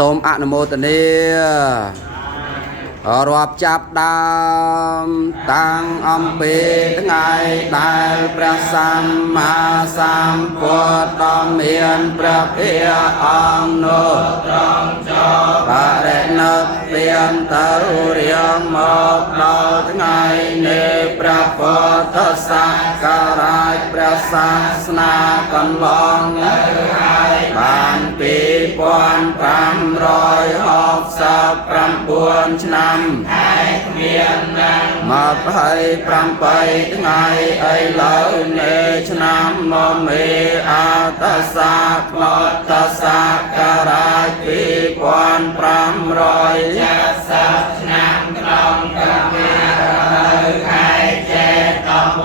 សូមអនុមោទនារាប់ចាប់ដើមតាំងអំពីថ្ងៃដែលព្រះសម្មាសម្ពុទ្ធដ៏មានព្រះភិក្ខុអង្គនោះទ្រង់ចូលបរិនិព្វានទៅរៀងមកដល់ថ្ងៃនេះព្រះពុទ្ធសករាជព្រះសាសនាកន្លងទៅហើយបាន2569ឆ្នាំខែគ្មាននឹង27ថ្ងៃឥឡូវនេះឆ្នាំមមេអតសាក្លតសាករាជ2570ឆ្នាំក្នុងកាលនៅខែចេត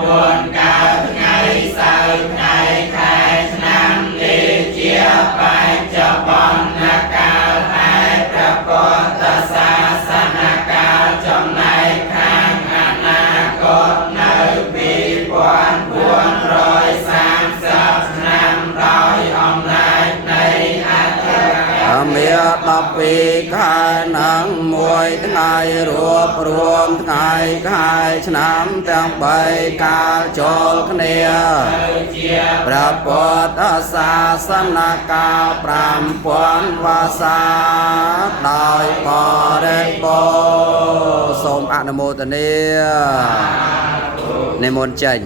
9កើតថ្ងៃសៅរ៍ថ្ងៃខែឆ្នាំនេះជាបច្ចុប្បន្នកាលហើយព្រះពុទ្ធសាសនាកាលចំណែកខាងអនាគតនៅ2430ឆ្នាំដោយអំណាចនៃអធិការមាន12ខែនិង1ថ្ងៃរួបរួមថ្ងៃខែឆ្នាំទាំង3កាលចូលគ្នាព្រះពុទ្ធសាសនាកាល5000វស្សាដោយបរិបូរណ៍សូមអនុមោទនានិមន្តចេញ